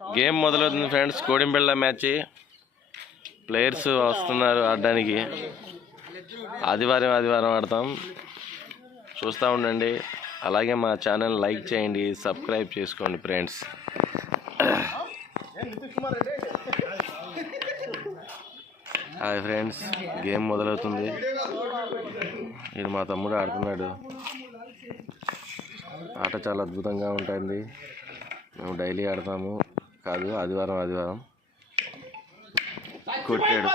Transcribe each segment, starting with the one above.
Game మొదలవుతుంది friends. కోడింబిళ్ళ match. Players వస్తున్నారు ఆడడానికి. ఆదివారం ఆడతాం. చూస్తూ ఉండండి. అలాగే మా ఛానల్ లైక్ చేయండి, సబ్స్క్రైబ్ చేసుకోండి ఫ్రెండ్స్. హాయ్ ఫ్రెండ్స్, గేమ్ మొదలవుతుంది. ఇది మా తమ్ముడు ఆడుతున్నాడు. ఆట చాలా అద్భుతంగా ఉంటుంది. మేము డైలీ ఆడతాము. కాదు, ఆదివారం కొట్టాడు.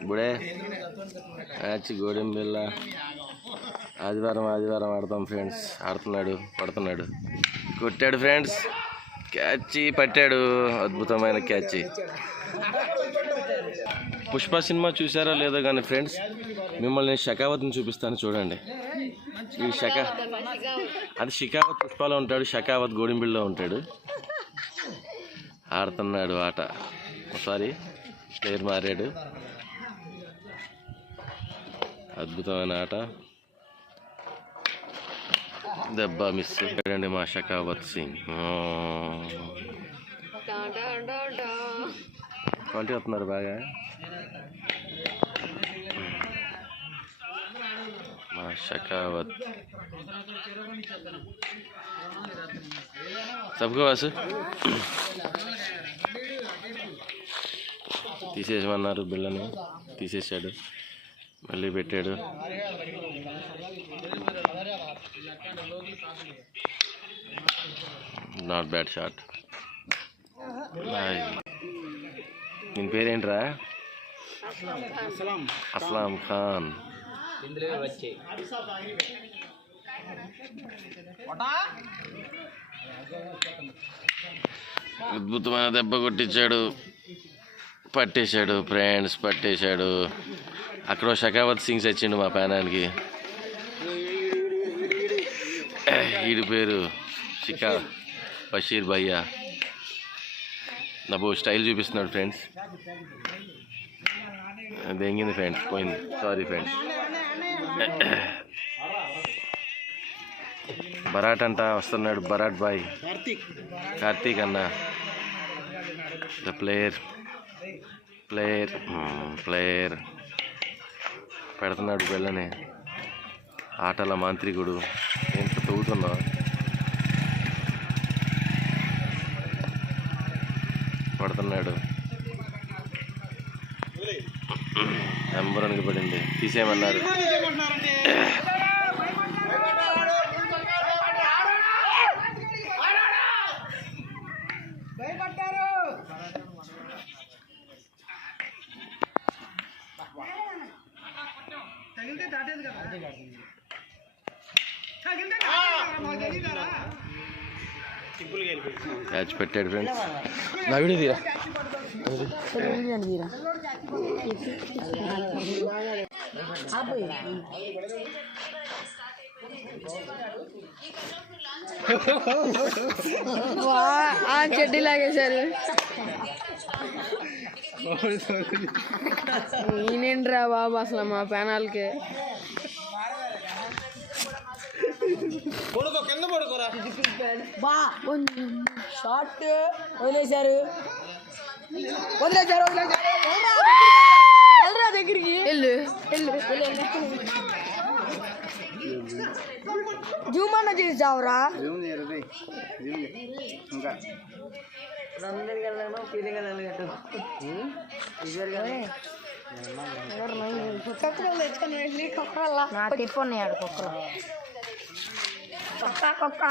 ఇప్పుడే మ్యాచ్ గోడెంబిళ్ళ. ఆదివారం ఆడతాం ఫ్రెండ్స్. ఆడుతున్నాడు, పడుతున్నాడు, కొట్టాడు ఫ్రెండ్స్. క్యాచ్ పట్టాడు. అద్భుతమైన క్యాచ్. పుష్ప సినిమా చూసారో లేదో కానీ ఫ్రెండ్స్, మిమ్మల్ని షకావత్ని చూపిస్తాను చూడండి. ఈ అది షికావత్ పుష్పలో ఉంటాడు, షకావత్ గోడింబిల్లో ఉంటాడు. ఆడుతున్నాడు ఆట. సారీ, ప్లేయర్ మారాడు. అద్భుతమైన ఆట. దెబ్బ మిస్ అయ్యాడండి మా షకావత్ సింగ్. క్వాలిటీ వస్తున్నారు బాగా మా షకావత్. సబ్కో వాసు తీసేయమన్నారు. బిళ్ళని తీసేసాడు, మళ్ళీ పెట్టాడు. Not bad shot. దీని పేరేంట్రా? అస్లాం ఖాన్. అద్భుతమైన దెబ్బ కొట్టించాడు. పట్టేశాడు ఫ్రెండ్స్, పట్టేశాడు. అక్కడ షకావత్ సింగ్ వచ్చిండు మా ప్యానానికి. వీడి పేరు బషీర్ భయ్యా. నాకు స్టైల్ చూపిస్తున్నాడు ఫ్రెండ్స్. దెంగింది ఫ్రెండ్స్, పోయింది. Sorry friends. బరాట్ అంట వస్తున్నాడు. బరాట్ బాయ్, కార్తీక్ అన్న. ద ప్లేయర్ పెడుతున్నాడు పిల్లని. ఆటల మాంత్రికుడు. ఎంత తవ్వుతున్నావు? పడుతున్నాడు. ఎంబరానికి పడింది. తీసేయమన్నారు. క్యాచ్ పెట్టాడు ఫ్రెండ్స్. నా వీడియో తీరా. చెడ్డీ లాగేశారు. నేనేంట్రా బాబు అసలు మా ప్యానాల్కి. షార్ట్ వదిలేశారు. దగ్గరికి జూమ్ అన్న చేసావురా. నా తిప్పున్నాడు కుక్కలు. కుక్క